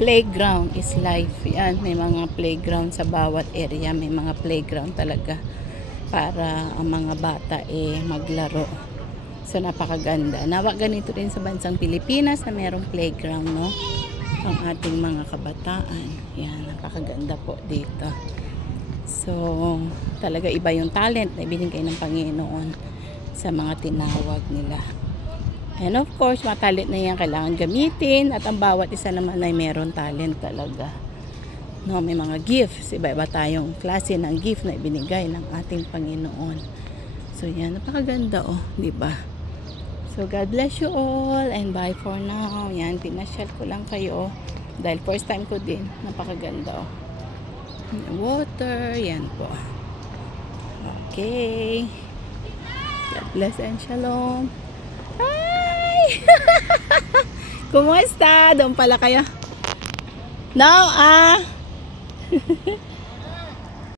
Playground is life. Yan, may mga playground sa bawat area. May mga playground talaga para ang mga bata maglaro. So napakaganda. Nawa ganito rin sa bansang Pilipinas na mayroong playground, no? Ang ating mga kabataan. Yan, napakaganda po dito. So talaga iba yung talent na ibinigay ng Panginoon sa mga tinawag nila. And of course, mga talent na yan kailangan gamitin at ang bawat isa naman ay meron talent talaga. No, may mga gifts, iba-iba tayong klase ng gift na ibinigay ng ating Panginoon. So yan, napakaganda di ba? So God bless you all and bye for now. Yan, pinasyal ko lang kayo dahil first time ko din. Napakaganda water, yan po. Okay. God bless and shalom. Hi! Kumusta? Doon pala kayo. Now,